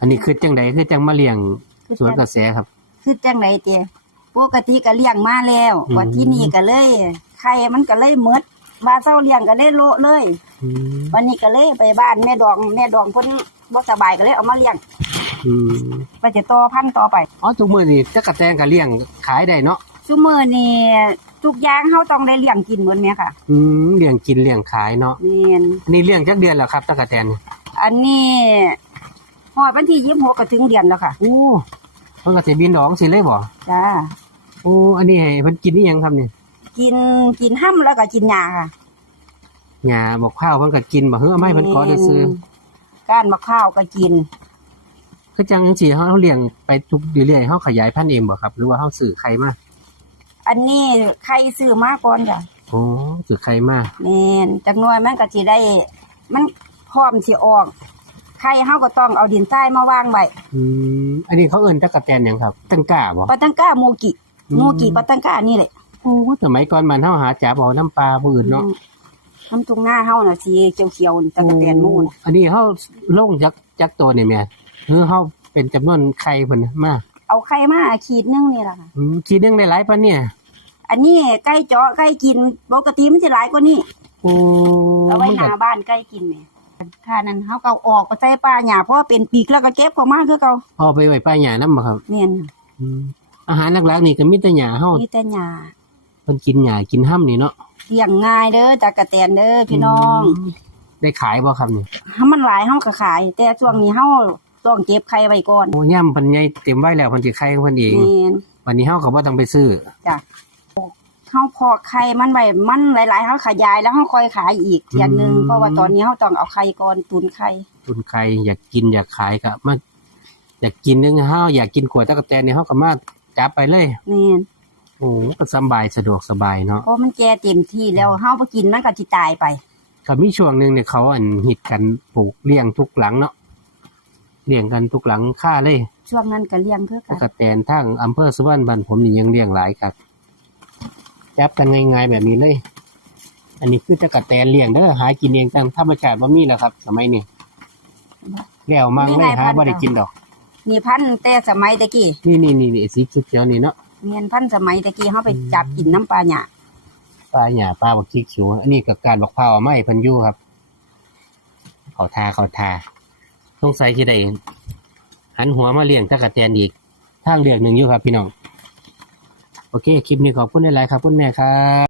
อันนี้คือจังไดคือจังมาเลี้ยงคือสวนกจัระงแสครับ คือจังไดเตี้ยปกติก็เลี้ยงมาแล้วอืม วันที่นี่ก็เลยไข่มันก็เลยหมดว่าเจ้าเลี้ยงก็เลยโละเลย อืมวันนี้ก็เลยไปบ้านแม่ดองแม่ดองเพิ่นบ่สบายก็เลยเอามาเลี้ยงอืมไปจะต่อพันธุ์ต่อไปอ๋อทุกมื้อนี่จักกะแตนก็เลี้ยงขายได้เนาะซุมื้อนี่ทุกอย่างเฮาต้องได้เลี้ยงกินเหมือนแม่ค่ะอืมเลี้ยงกินเลี้ยงขายเนาะแม่น อันนี้เลี้ยงจักเดือนแล้วครับจักกะแตนอันนี้ ฮอดวันที่26ก็ถึงเดือนแล้วค่ะ โอ้เพิ่นก็สิบินออกสิเลยบ่จ้า โอ้อันนี้ให้เพิ่นกินอีหยังครับนี่กินกินห้ำแล้วก็กินหญ้าค่ะหญ้าบอกข้าวเพิ่นก็กินบ่เฮือเอาไม้เพิ่นขอซื้อก้านมะพร้าวก็กินๆคือจังจังซี่เฮาเลี้ยงไปทุกเรื่อยๆเฮาขยายพันธุ์เองบ่ครับ หรือว่าเฮาซื้อไข่มาอันนี้ใครซื้อมาก่อนจ้ะโอ้ซื้อไข่มาแม่นจักหน่อยมันก็สิได้ มันพร้อมสิออก ใครเฮาก็ต้องเอาดินใต้มาวางไว้อืมอันนี้เขาเอิ้นจักกะแตนหยังครับ ตังก้าบ่ ปาตังก้าโมกิอืม โมกิปาตังก้านี่แหละโอ้สมัยก่อนมันเฮาหาจับเอาน้ำปลาผู้อื่นเนาะอืมน้ำตรงหน้าเฮาน่ะสีเขียวๆนี่ตะกะแตนมูนอันนี้เฮาลงจักจักตัวนี่แม่คือเฮาเป็นจำนวนไข่เพิ่นมาเอาไข่มาขีดหนึงนี่ล่ะค่ะ อืมทีนึงได้หลายปานเนี่ยอันนี้ไก่เจาะไก่กินปกติมันจะหลายกว่านี้โอ้เอาไว้มันหก็น้าบ้านไก่กินนี่ ค่านั้นเฮาก็เอาออกไปใส่ป่าหญ้าเพราะว่าเป็นปีกแล้วก็เก็บเข้ามาคือเก่าเอาไปไว้ป้ายหญ้านำบ่ครับแม่นอืมอาหารหลักๆนี่ก็มีแต่หญ้าเฮามีแต่หญ้าเพิ่นกินหญ้ากินห้ำนี่เนาะเลี้ยงง่ายเด้อตะกะแตนเด้อพี่น้องมได้ขายบ่ครับนี่ถ้ามันหลายเฮาก็ขาย แต่ช่วงนี้เฮาต้องเก็บไข่ไว้ก่อนโอ้ย่ำเพิ่นใหญ่เต็มไว้แล้วเพิ่นสิไข่ของเพิ่นเองแม่นวันนี้เฮาก็บ่ต้องไปซื้อจ้ะเฮาพอกไข่มันไว้มันหลายๆเฮาขยายแล้วเฮาค่อยขายอีกเทียนหนึงเพราะว่าตอนนี้เฮาต้องเอาไข่ก่อนตุนไข่ทุนไข่อยากกินอยากขายก็มาอยากกินนึงเฮาอยากกินกล้วยตะกะแตนนี่เฮาก็มาจับไปเลยแม่นโอ้ก็สำบายสะดวกสบายเนาะเพราะมันแก่เต็มที่แล้วเฮาบ่กินมันก็สิตายไปก็มีช่วงหนึงเนี่ยเขาอันฮิตกันปลูกเลี้ยงทุกหลังเนาะเลี้ยงกันทุกหลังค่าเลยช่วงนั้นก็เลี้ยงเพื่อตะกันกะแตนทั้งอำเภอสุวรรณบ้านผมนี่ยังเลี้ยงหลายครับ จับกันง่ายๆแบบนี้เลย อันนี้คือตะกะแตนเลี้ยงเด้อหากินเองตามธรรมชาติบ่มีแล้วครับ สมัยนี้แล้วมังเลยหาบ่ได้กินดอก นี่พันธุ์แต่สมัยตะกี้นี่นี่นี่นี่สีเขียวๆนี่เนาะเมียนพันธุ์สมัยตะกี้เฮาไปจับกินน้ำปลาหยาปลาหญ้าปลาบักชิกสูงอันนี้ก็การบักพร้าวเอาไม้เพันอยู่ครับ เขาทาเขาทาสงสัยสิได้หันหัวมาเลี้ยงตะกะแตนอีกทางเลือกหนึ่งอยู่ครับพี่น้อง โอเค คลิปนี้ขอบคุณหลายๆครับ คุณแม่ครับ